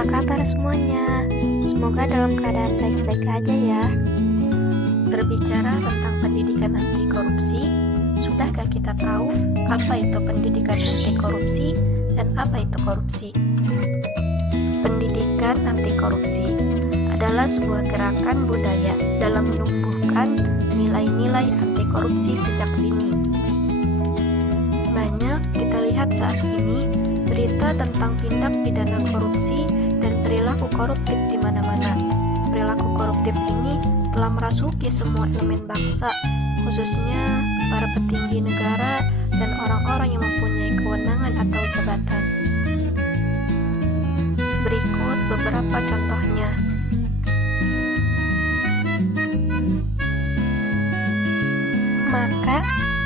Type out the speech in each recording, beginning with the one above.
Apa kabar semuanya? Semoga dalam keadaan baik-baik aja ya. Berbicara tentang pendidikan anti korupsi, sudahkah kita tahu apa itu pendidikan anti korupsi dan apa itu korupsi? Pendidikan anti korupsi adalah sebuah gerakan budaya dalam menumbuhkan nilai-nilai anti korupsi sejak dini. Banyak kita lihat saat ini berita tentang tindak pidana korupsi dan perilaku koruptif di mana-mana. Perilaku koruptif ini telah merasuki semua elemen bangsa, khususnya para petinggi negara dan orang-orang yang mempunyai kewenangan atau jabatan. Berikut beberapa contohnya. Maka,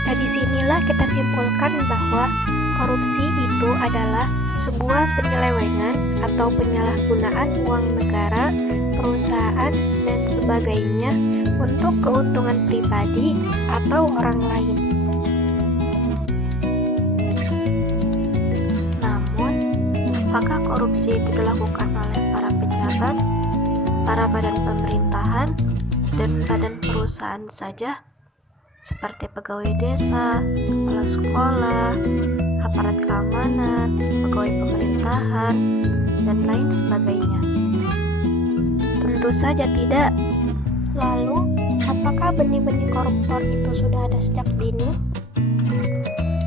dari sinilah kita simpulkan bahwa korupsi itu adalah sebuah penyelewengan atau penyalahgunaan uang negara, perusahaan, dan sebagainya untuk keuntungan pribadi atau orang lain. Namun, apakah korupsi itu dilakukan oleh para pejabat, para badan pemerintahan, dan badan perusahaan saja? Seperti pegawai desa, kepala sekolah, aparat keamanan, pegawai pemerintahan, dan lain sebagainya. Tentu saja tidak. Lalu, apakah benih-benih koruptor itu sudah ada sejak dini?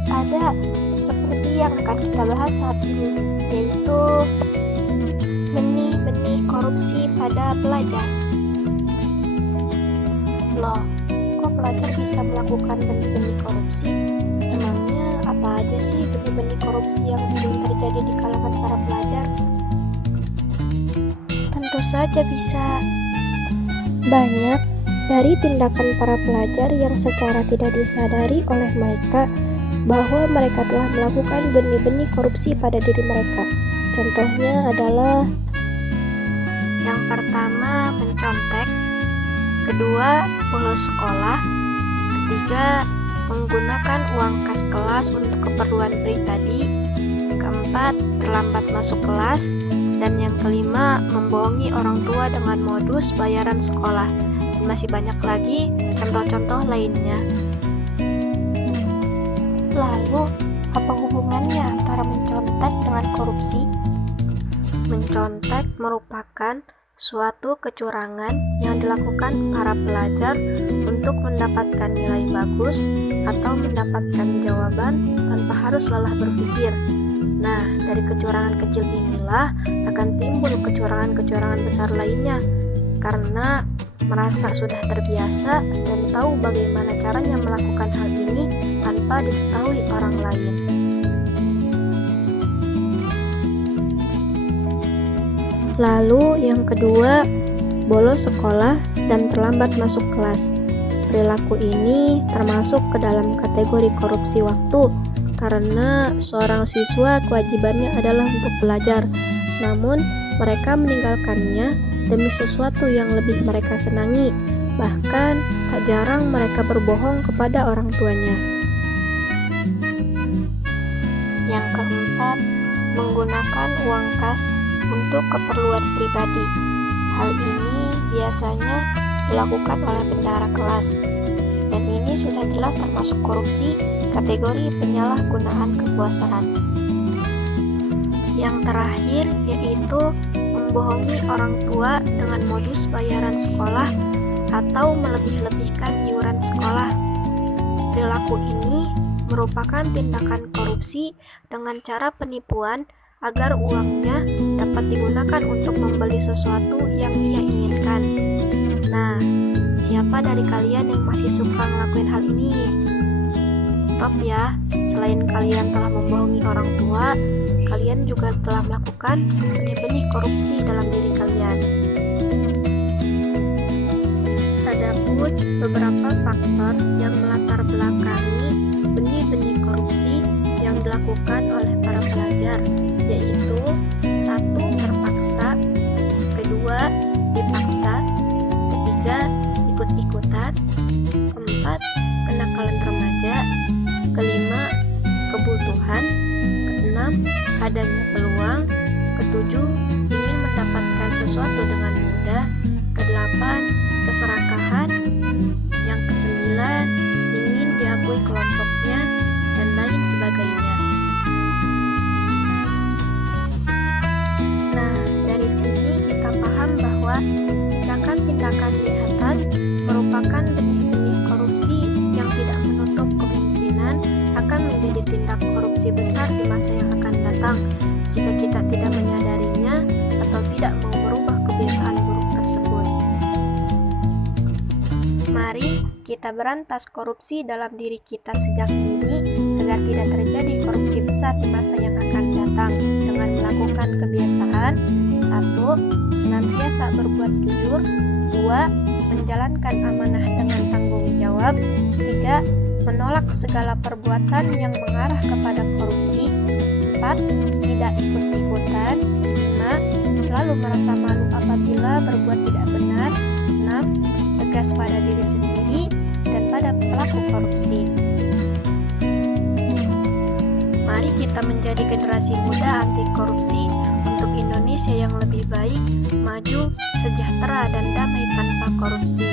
Ada, seperti yang akan kita bahas saat ini, yaitu benih-benih korupsi pada pelajar. Loh, kok pelajar bisa melakukan benih-benih korupsi? Emangnya apa aja sih benih-benih korupsi yang sering terjadi di kalangan para pelajar? Tentu saja bisa. Banyak dari tindakan para pelajar yang secara tidak disadari oleh mereka bahwa mereka telah melakukan benih-benih korupsi pada diri mereka. Contohnya adalah yang pertama mencontek, kedua bolos sekolah, ketiga menggunakan uang kas kelas untuk keperluan pribadi, keempat terlambat masuk kelas, dan yang kelima membohongi orang tua dengan modus bayaran sekolah. Dan masih banyak lagi contoh-contoh lainnya. Lalu, apa hubungannya antara mencontek dengan korupsi? Mencontek merupakan suatu kecurangan yang dilakukan para pelajar untuk mendapatkan nilai bagus atau mendapatkan jawaban tanpa harus lelah berpikir. Nah, dari kecurangan kecil inilah akan timbul kecurangan-kecurangan besar lainnya karena merasa sudah terbiasa dan tahu bagaimana caranya melakukan hal ini tanpa diketahui orang lain. Lalu yang kedua, bolos sekolah dan terlambat masuk kelas. Perilaku ini termasuk ke dalam kategori korupsi waktu karena seorang siswa kewajibannya adalah untuk belajar, namun mereka meninggalkannya demi sesuatu yang lebih mereka senangi. Bahkan tak jarang mereka berbohong kepada orang tuanya. Yang keempat, menggunakan uang kas untuk keperluan pribadi. Hal ini biasanya dilakukan oleh bendahara kelas, dan ini sudah jelas termasuk korupsi kategori penyalahgunaan kekuasaan. Yang terakhir yaitu membohongi orang tua dengan modus bayaran sekolah atau melebih-lebihkan iuran sekolah. Perilaku ini merupakan tindakan korupsi dengan cara penipuan agar uangnya dapat digunakan untuk membeli sesuatu yang ia inginkan. Nah, siapa dari kalian yang masih suka ngelakuin hal ini? Stop ya, selain kalian telah membohongi orang tua, kalian juga telah melakukan benih-benih korupsi dalam diri kalian. Terdapat beberapa faktor yang melatar belakangi benih-benih korupsi yang dilakukan oleh para pelajar, yaitu 1. Terpaksa, kedua dipaksa, ketiga ikut-ikutan, keempat kenakalan remaja, kelima kebutuhan, keenam adanya peluang, ketujuh ingin sesuatu dengan mudah. Kedelapan, keserakahan. Yang kesembilan, ingin diakui kelompoknya, dan lain sebagainya. Nah, dari sini kita paham bahwa tindakan-tindakan di atas merupakan benih-benih korupsi yang tidak menutup kemungkinan akan menjadi tindak korupsi besar di masa yang akan datang jika kita tidak menyadarinya atau tidak mau merubah kebiasaan buruk tersebut. Mari kita berantas korupsi dalam diri kita sejak dini agar tidak terjadi korupsi besar di masa yang akan datang dengan melakukan kebiasaan: 1. Senantiasa berbuat jujur. 2. Menjalankan amanah dengan tanggung jawab. 3. Menolak segala perbuatan yang mengarah kepada korupsi. 4. Tidak ikut-ikutan. 5. Selalu merasa malu apabila berbuat tidak benar. 6. Tegas pada diri sendiri dan pada pelaku korupsi. Mari kita menjadi generasi muda anti korupsi untuk Indonesia yang lebih baik, maju, sejahtera, dan damai tanpa korupsi.